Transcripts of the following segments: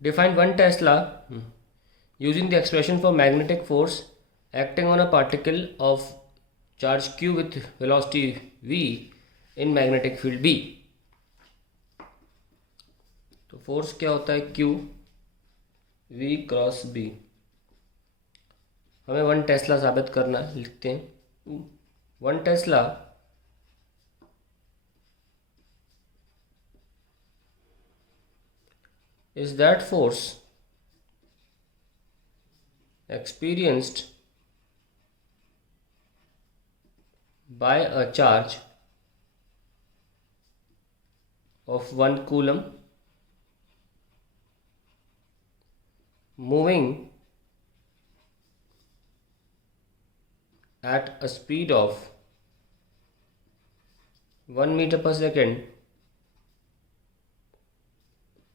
Define one Tesla using the expression for magnetic force acting on a particle of charge q with velocity v in magnetic field B. तो force क्या होता है q v cross b. हमें 1 Tesla साबित करना है, लिखते हैं 1 Tesla is that force experienced by a charge of 1 coulomb moving at a speed of 1 meter per second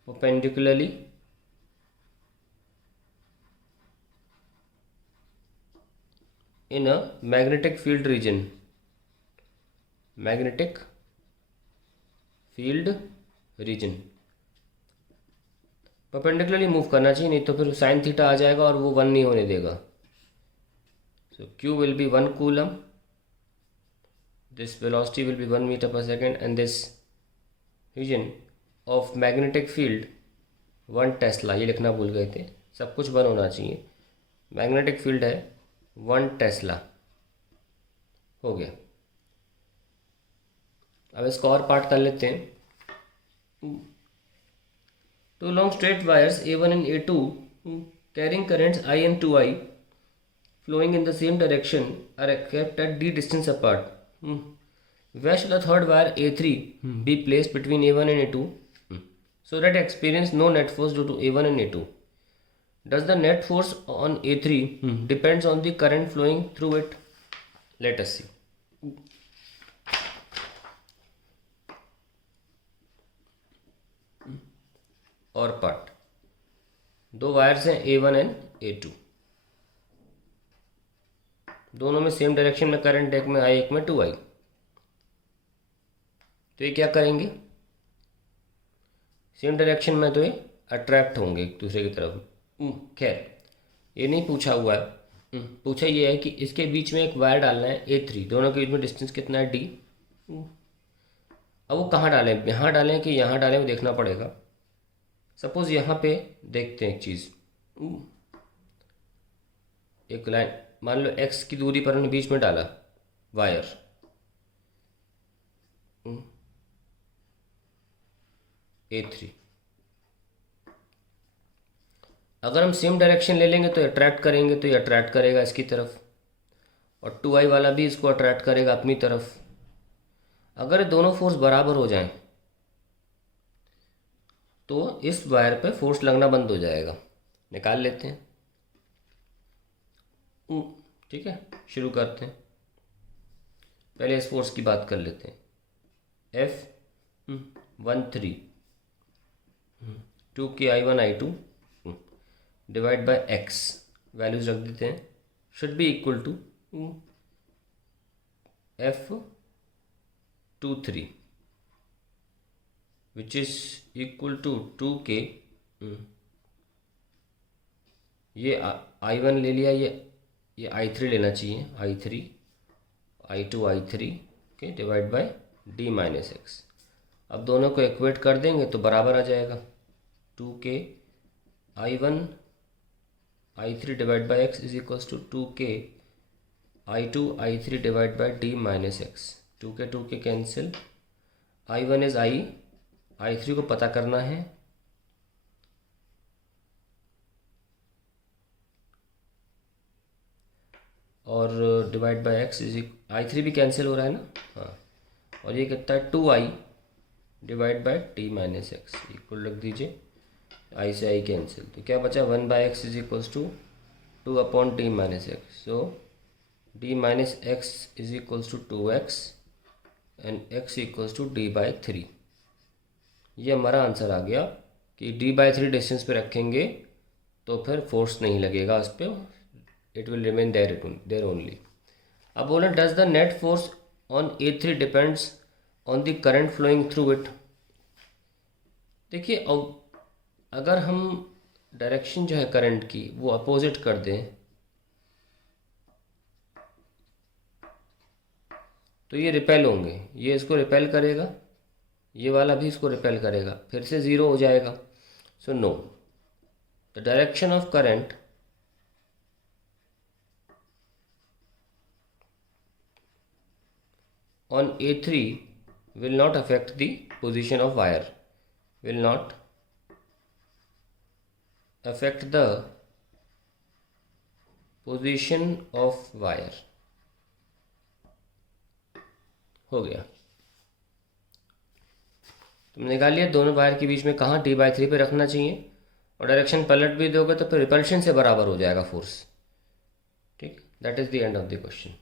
perpendicularly in a magnetic field region. Magnetic field region perpendicularly move करना चाहिए, नहीं तो फिर साइन थीटा आ जाएगा और वो 1 नहीं होने देगा. So q will be 1 coulomb, this velocity will be 1 metre per second and this region of magnetic field 1 tesla. ये लिखना भूल गए थे, सब कुछ 1 होना चाहिए. मैग्नेटिक फील्ड है 1 टेस्ला. हो गया. अब इसका और पार्ट कर लेते हैं. Two long straight wires A1 and A2 carrying currents I and 2I flowing in the same direction are kept at d distance apart. Where shall the third wire A3 be placed between A1 and A2 so that it experience no net force due to A1 and A2? Does the net force on A3 depends on the current flowing through it? Let us see. और part, 2 wires हैं A1 and A2, दोनों में same direction में current, एक में I एक में 2I. तो ये क्या करेंगे, सेम डायरेक्शन में तो ये अट्रैक्ट होंगे एक दूसरे की तरफ. खैर ये नहीं पूछा हुआ है, पूछा ये है कि इसके बीच में एक वायर डालना है A3, दोनों के बीच में डिस्टेंस कितना है D. अब वो कहाँ डालें, यहाँ डालें कि यहाँ डालें, वो देखना पड़ेगा. सपोज यहाँ पे देखते हैं एक चीज़, एक लाइन मान लो x की दूरी पर हमने बीच में डाला वायर. A3 अगर हम सेम डायरेक्शन ले लेंगे तो अट्रैक्ट करेंगे, तो ये अट्रैक्ट करेगा इसकी तरफ, और 2I वाला भी इसको अट्रैक्ट करेगा अपनी तरफ. अगर ये दोनों फोर्स बराबर हो जाएं तो इस वायर पे फोर्स लगना बंद हो जाएगा. निकाल लेते हैं. ठीक है, शुरू करते हैं. पहले इस फोर्स की बात कर लेते हैं. F13 2KI1I2 divide by x, values रख देते हैं, should be equal to F23 which is equal to 2K. ये I1 ले लिया, ये I3 लेना चाहिए, I3 I2 I3 के divide by d minus x. अब दोनों को इक्वेट कर देंगे तो बराबर आ जाएगा. 2K I1 I3 divide by x is equals to 2K I2 I3 divide by d minus x. 2K cancel, I1 is I3 को पता करना है, और divide by x is I3 भी कैंसिल हो रहा है ना. हाँ, और ये कितना है 2I divide by d minus x equal रख दीजिए, I से I कैंसिल, तो क्या बचा 1 by x is equals to 2 upon d minus x. So d minus x is equals to 2x and x equals to d by 3. ये हमारा answer आ गया कि d/3 डिस्टेंस पे रखेंगे तो फिर फोर्स नहीं लगेगा उस पर, it will remain there only. अब बोले does the net force on A3 depends on the current flowing through it. देखिए अगर हम डायरेक्शन जो है करंट की वो अपोजिट कर दें तो ये रिपेल होंगे, ये इसको रिपेल करेगा, ये वाला भी इसको रिपेल करेगा, फिर से ज़ीरो हो जाएगा. So no, the direction of current on A3 will not affect the position of wire, will not affect the position of wire. हो गया. तुम निकाल लिया दोनों वायर के बीच में कहाँ D/3 पे रखना चाहिए, और डायरेक्शन पलट भी दोगे तो फिर रिपल्शन से बराबर हो जाएगा फोर्स. ठीक, that is the end of the question.